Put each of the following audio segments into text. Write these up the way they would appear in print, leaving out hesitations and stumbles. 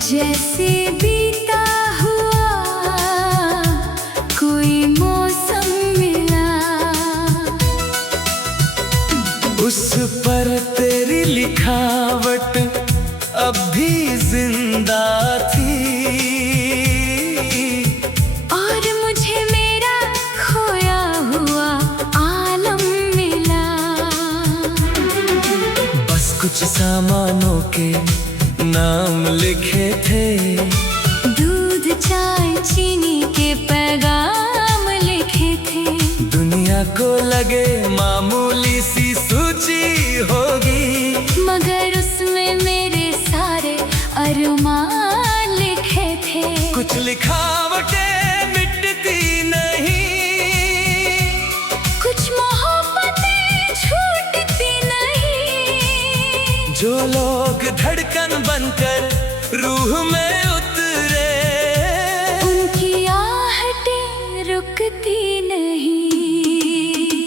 जैसे बीता हुआ कोई मौसम मिला, उस पर तेरी लिखावट अब भी जिंदा थी। और मुझे मेरा खोया हुआ आलम मिला। बस कुछ सामानों के नाम लिखे थे, दूध चाय चीनी के पैगाम लिखे थे। दुनिया को लगे मामूली सी सूची होगी, मगर उसमें मेरे सारे अरमान लिखे थे। कुछ लिखावटें मिटती नहीं, कुछ मोहब्बतें छूटती नहीं। जो लोग धड़कन बनकर रूह में उतरे, उनकी आहटें रुकती नहीं।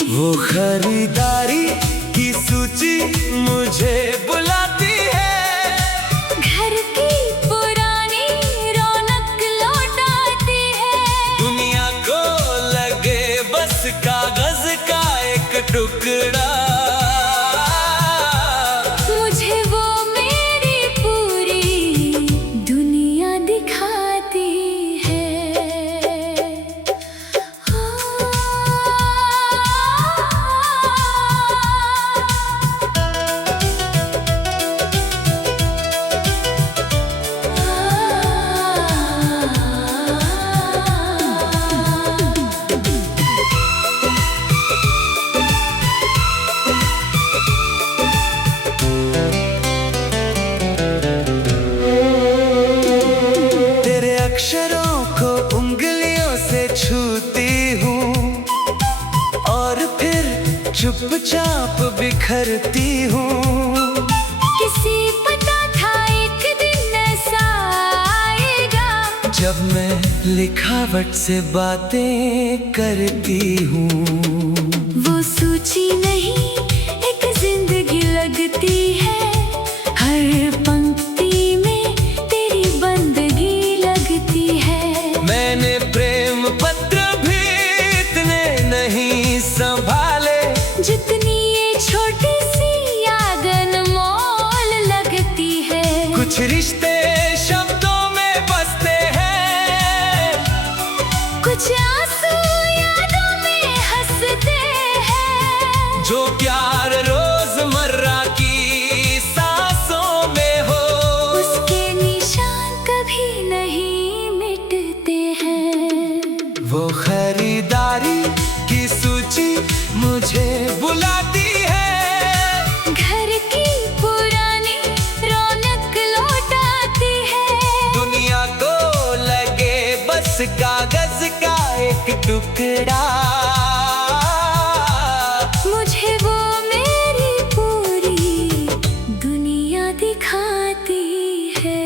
वो खरीदारी की सूची मुझे बुलाती है, घर की पुरानी रौनक लौटाती है। दुनिया को लगे बस कागज का एक टुकड़ा। मुझे वो मेरी पूरी दुनिया दिखाती है। तेरे अक्षरों को उंगलियों से छूती हूँ और फिर चुपचाप बिखरती हूँ। किसी पता था एक दिन ऐसा आएगा, जब मैं लिखावट से बातें करती हूँ। वो सूची नहीं एक जिंदगी लगती है। हर पंक्ति में तेरी बंदगी लगती है। मैंने प्रेम पत्र भी इतने नहीं संभाले, जितनी ये छोटी सी याद अनमोल लगती है। कुछ रिश्ते शब्दों में बसते हैं, कुछ आंसू यादों में हंसते हैं। जो प्यार रोजमर्रा की सांसों में हो, उसके निशान कभी नहीं मिटते हैं। वो खरीदारी की सूची मुझे बुलाती है, घर की पुरानी रौनक लौटाती है। दुनिया को लगे बस कागज का एक टुकड़ा। मुझे वो मेरी पूरी दुनिया दिखाती है।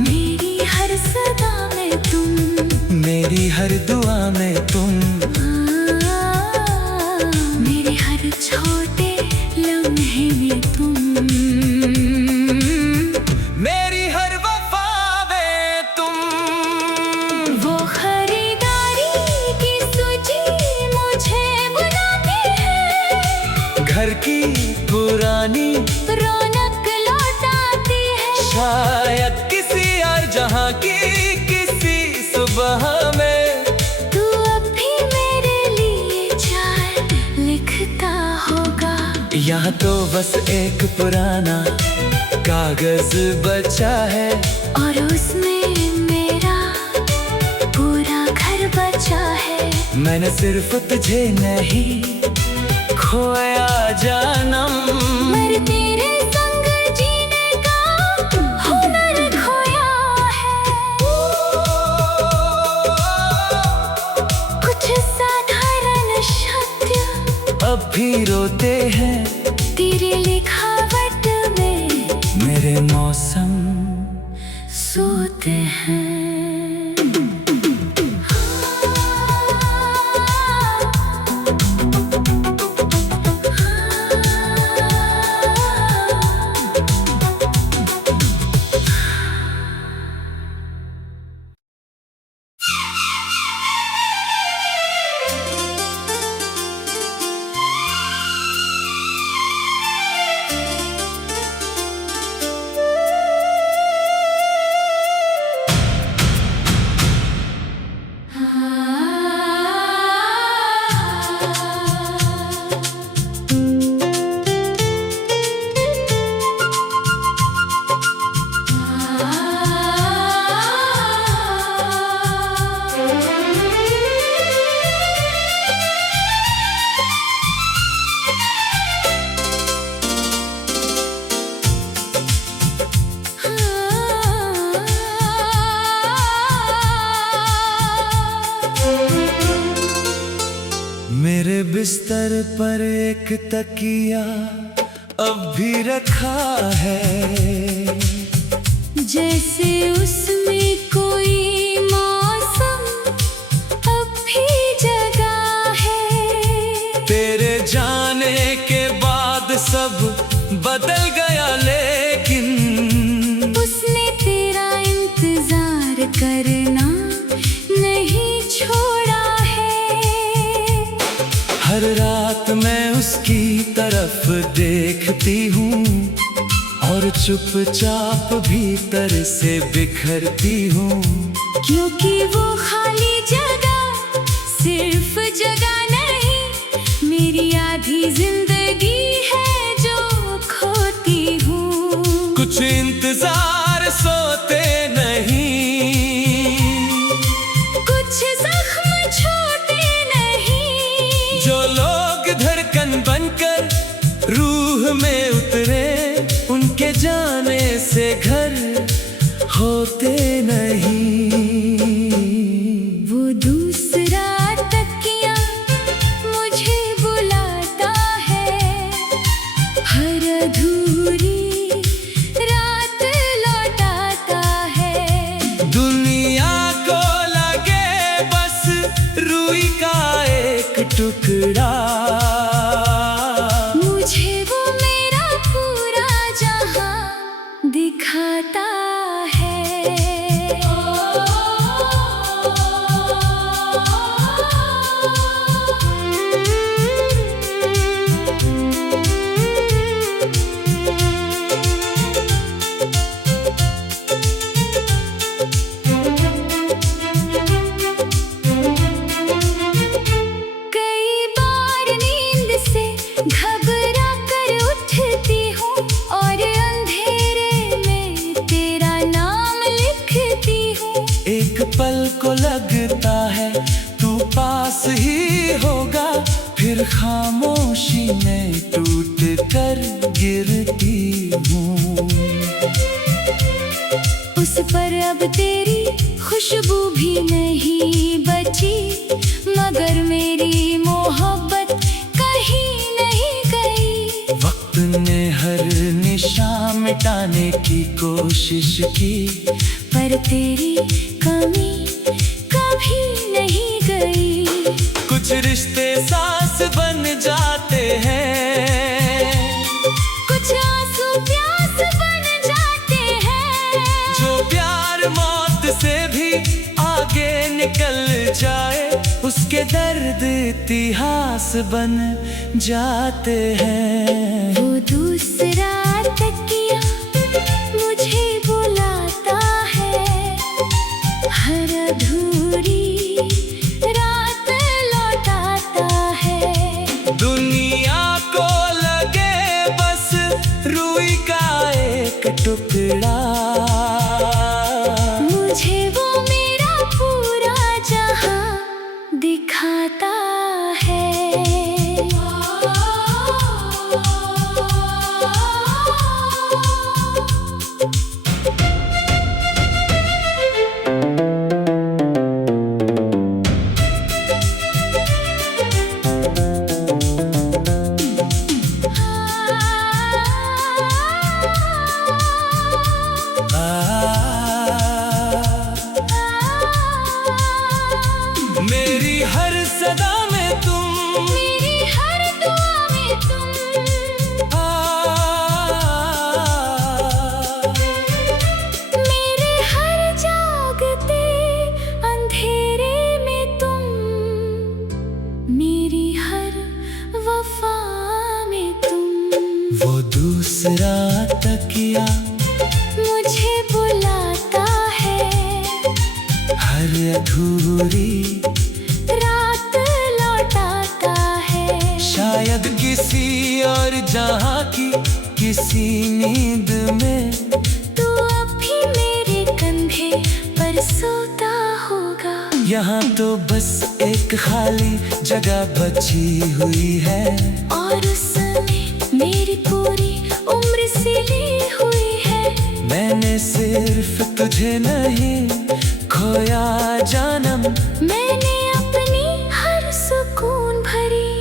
मेरी हर सदा में तुम, मेरी हर दुआ में तुम, मेरे हर छोटे लम्हे में तुम। मेरी हर वफा में तुम। वो खरीदारी की सूची मुझे बुलाती है, घर की पुरानी रौनक लौटाती है। शायद किसी और जहां की किसी सुबह में तू अब भी मेरे लिए चार लिखता होगा। यहाँ तो बस एक पुराना कागज बचा है, और उसमें मेरा पूरा घर बचा है। मैंने सिर्फ तुझे नहीं खोया जानम, मर तेरे संग जीने का हुनर खोया है। कुछ साधारण शब्द अब भी रोते हैं तेरे लिखावट में। मेरे मौसम सोते हैं। मेरे बिस्तर पर एक तकिया अब भी रखा है, जैसे उसमें कोई मौसम अब भी जगा है। तेरे जाने के बाद सब बदल गया, लेकिन उसने तेरा इंतजार करना नहीं छोड़ा है। हर रात मैं उसकी तरफ देखती हूँ और चुपचाप भीतर से बिखरती हूँ, क्योंकि वो खाली जगह सिर्फ जगह नहीं, मेरी आधी जिंदगी है जो खोती हूँ। कुछ इंतजार सोते नहीं, कुछ जख्म छोटे नहीं, जो लोग धड़कन बनकर रूह में उतरे, उनके जाने से घर होते नहीं। वो दूसरा तकिया मुझे बुलाता है, हर अधूरी रात लौटाता है। दुनिया को लगे बस रुई का एक टुकड़ा, मुझे वो मेरा पूरा जहां दिखाता है। कई बार नींद से घबरा कर उठती हूँ और अंधेरे में तेरा नाम लिखती हूँ। एक पल को लगता है तू पास ही होगा, फिर खामोशी में टूट कर गिरती हूँ। उस पर अब तेरी खुशबू भी नहीं बची, मगर मेरी मोहब्बत कहीं नहीं गई। वक्त ने हर निशान मिटाने की कोशिश की, पर तेरी कमी कभी नहीं गई। कुछ रिश्ते सांस बन जाते हैं, कुछ आंसू प्यास बन जाते हैं, जो प्यार मौत से भी आगे निकल जाए, उसके दर्द इतिहास बन जाते हैं। वो दूसरा तकिया मुझे बुलाता है, हर अधूरी रात लौटाता है। दुनिया को लगे बस रुई का एक टुकड़ा, मुझे वो मेरा पूरा जहां दिखाता है। वो दूसरा तकिया मुझे बुलाता है, हर अधूरी रात लौटाता है। शायद किसी और जहां की किसी नींद में तू अब भी मेरे कंधे पर सोता होगा। यहाँ तो बस एक खाली जगह बची हुई है, और उसने मेरी पूरी उम्र सिली हुई है। मैंने सिर्फ तुझे नहीं खोया जानम, मैंने अपनी हर सुकून भरी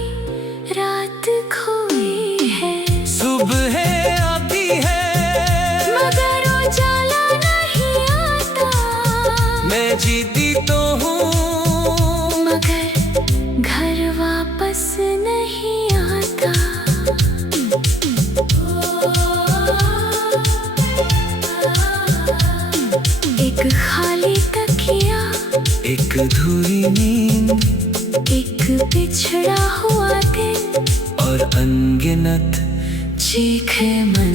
रात खोई है। सुबह आती है मगर उजाला नहीं आता, मैं जीती तो हूँ मगर घर वापस नहीं आता। एक खाली तकिया, एक अधूरी नींद, एक बिछड़ा हुआ दिल, और अनगिनत चीखे मन।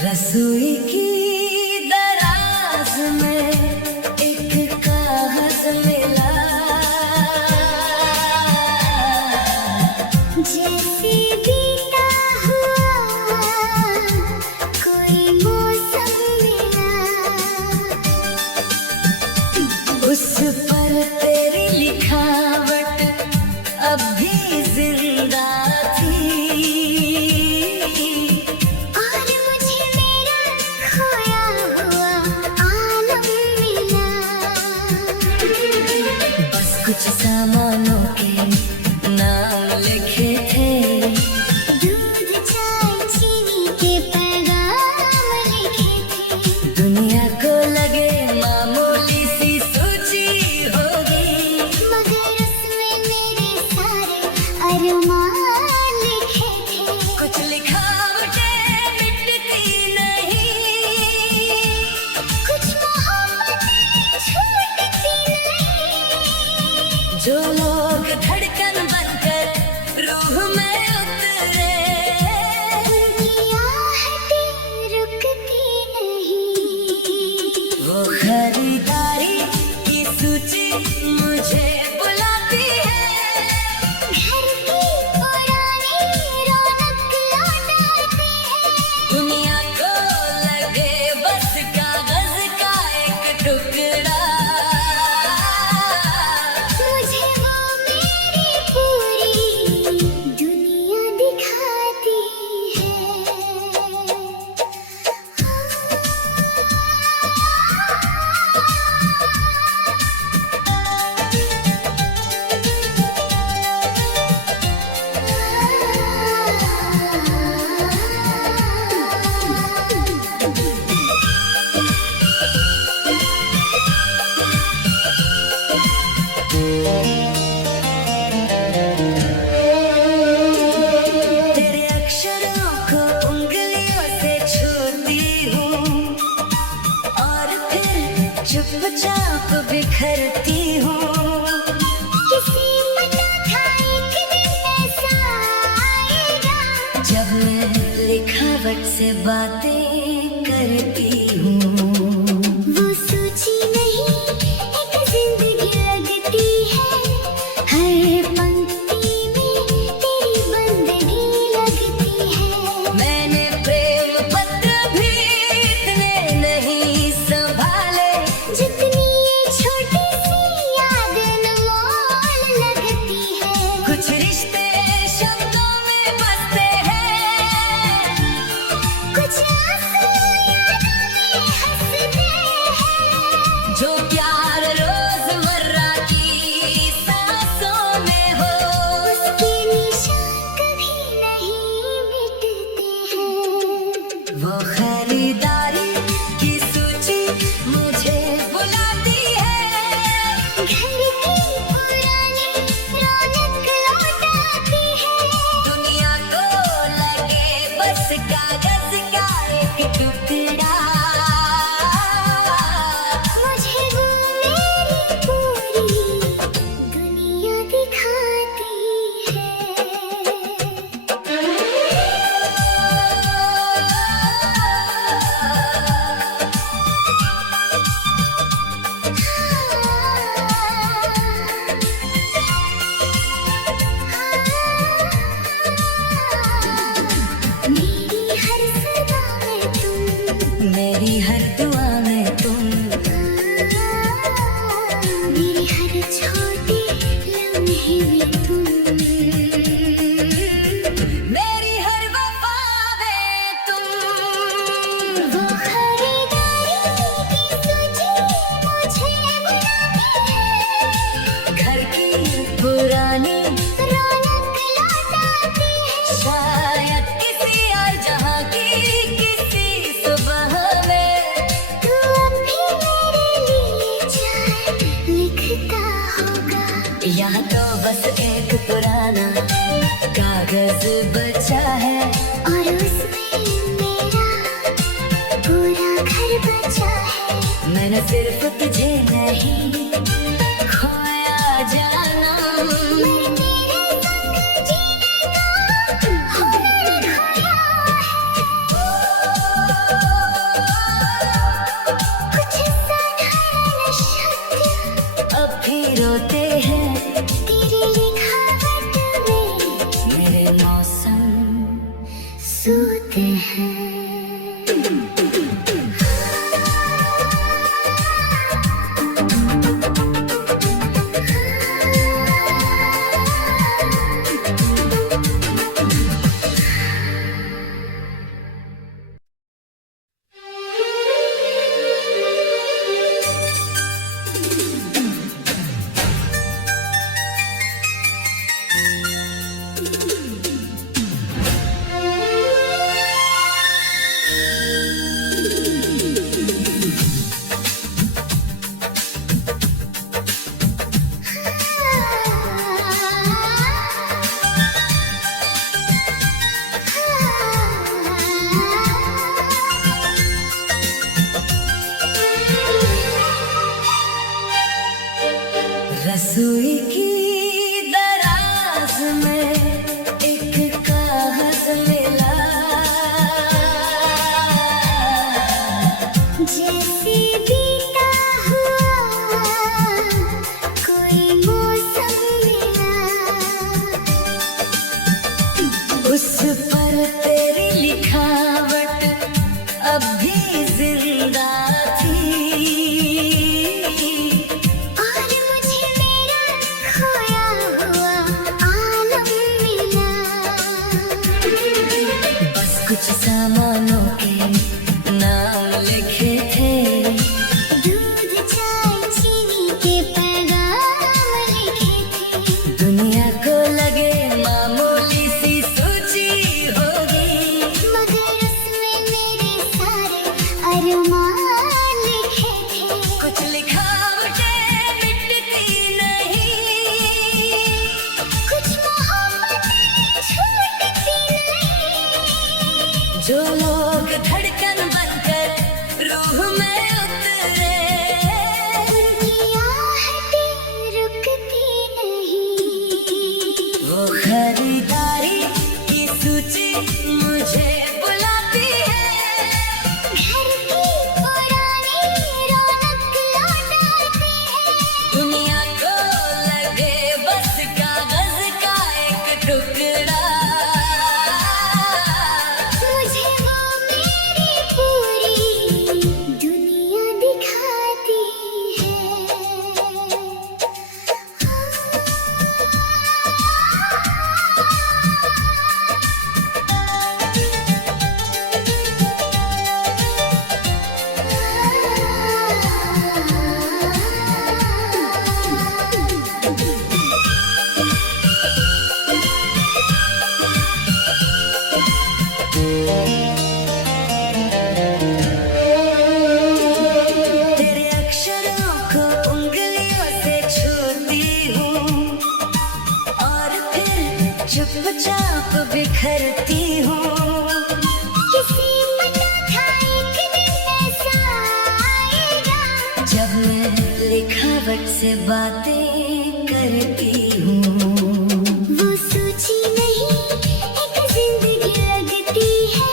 रसोई की दराज में एक कागज मिला, जैसे बीता हुआ कोई मौसम मिला। उस पर तेरी लिखावट अब भी जिंदा थी, कुछ सामानों के नाम लिखे थे, दूध चाय चीनी के पैगाम लिखे थे। दुनिया को लगे मामूली सी सूची होगी, मगर उसमें मेरे सारे अरमान लिखे थे। कुछ लिखावटें मिटती नहीं, कुछ मोहब्बतें छूटती नहीं। जो लोग धड़कन बनकर रूह में उतरे, उनकी आहटें रुकती नहीं। वो खरीदारी की सूची मुझे बुलाती है, घर की पुरानी रौनक लौटाती है। दुनिया को लगे बस कागज का एक टुकड़ा, तेरे अक्षरों को उंगलियों से छूती हूँ, और फिर चुपचाप बिखरती हूँ। किसी पता था एक दिन ऐसा आएगा, जब मैं लिखावट से बातें करती हूँ। वो सूची नहीं एक जिंदगी लगती है, हर पंक्ति में तेरी बंदगी वो खरीदारी की सूची मुझे बुलाती है। घर की पुरानी रौनक लौटाती है। दुनिया को लगे बस कागज का एक टुकड़ा। मुझे वो मेरी पूरी दुनिया दिखाती है। मेरी हर दुआ में तुम, मेरी हर छोटी लम्हे में तुम, मेरी हर वफा में तुम। वो खरीदारी की सूची मुझे बुलाती है। घर की पुरानी रौनक लौटाती है। शायद किसी और जहां की किसी सुबह में तू अब भी मेरे लिए चाय लिखता होगा। यहाँ तो बस एक पुराना कागज बचा है और उसमें मेरा पूरा घर बचा है। मैंने सिर्फ तुझे नहीं खोया जाना। मैंने तेरे संग जीने का हुनर खोया है। कुछ साधारण शब्द अब भी रोते हैं तेरी लिखावट में। मेरे मौसम सोते हैं। रसोई की दराज में एक कागज मिला। जैसे बीता हुआ कोई मौसम मिला। उस पर तेरी लिखावट अब भी जिंदा थी। और मुझे मेरा खोया हुआ आलम मिला। बस कुछ सामानों के नाम लिखे थे। दूध चाय चीनी के पैगाम लिखे थे। दुनिया को लगे मामूली सी सूची होगी, मगर उसमें मेरे सारे अरमान लिखे थे। कुछ लिखावटें मिटती नहीं, कुछ मोहब्बतें छूटती नहीं। जो लोग धड़कन बनकर रूह में उतरे, उनकी आहटें रुकती नहीं। वो खरीदारी की सूची मुझे बुलाती है। घर की पुरानी रौनक लौटाती है। दुनिया को लगे बस कागज का एक टुकड़ा। मुझे वो मेरी पूरी दुनिया दिखाती है। आप बिखरती हूँ। किसी पता था एक दिन ऐसा आएगा, जब मैं लिखावट से बातें करती हूँ। वो सोची नहीं एक जिंदगी लगती है,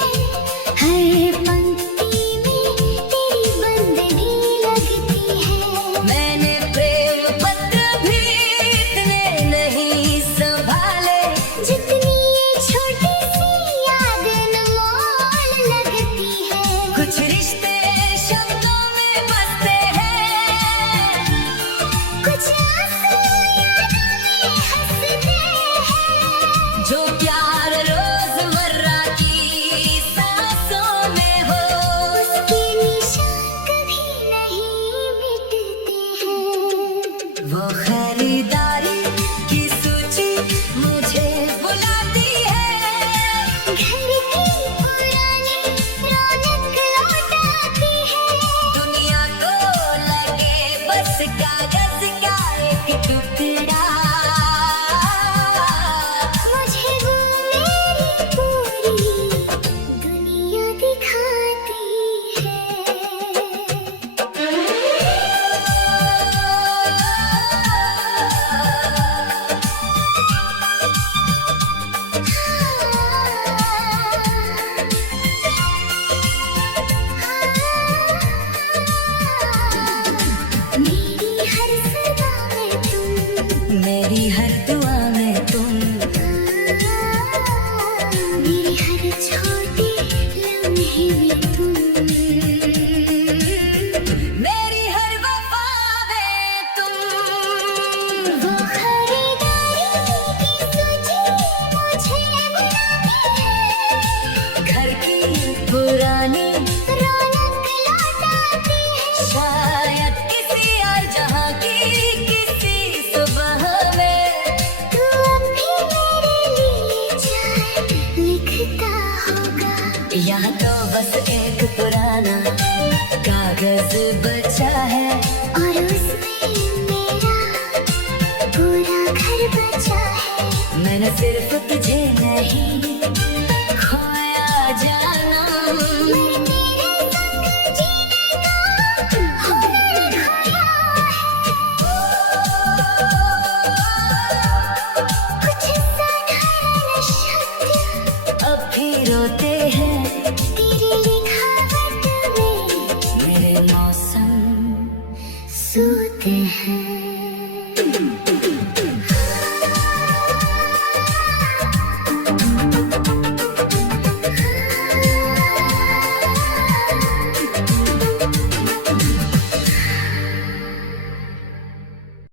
हर पंक्ति में तेरी बंदगी लगती है। मैंने प्रेम पत्र भी इतने नहीं संभाले, जितनी ये छोटी सी याद अनमोल लगती है। कुछ रिश्ते शब्दों में बसते हैं, कुछ आंसू यादों में हंसते हैं, जो प्यार रोजमर्रा की सांसों में हो। उसके निशान कभी नहीं मिटते हैं। वो खरीदारी की सूची मुझे बुलाती है, घर की पुरानी रौनक लौटाती है। दुनिया को लगे बस कागज का एक टुकड़ा। मुझे वो मेरी पूरी दुनिया दिखाती है। मेरी हर सदा में तुम, मेरी हर दुआ में तुम, मेरी हर छोटे लम्हे में तुम, मेरी हर वफा में तुम। वो खरीदारी की सूची मुझे बुलाती है, घर की पुरानी रौनक लौटाती है। शायद किसी और जहां की किसी सुबह में तू अब भी मेरे लिए चाय लिखता होगा, यहाँ तो बस एक पुराना कागज बचा है, और उसमें मेरा पूरा घर बचा है। मैंने सिर्फ तुझे नहीं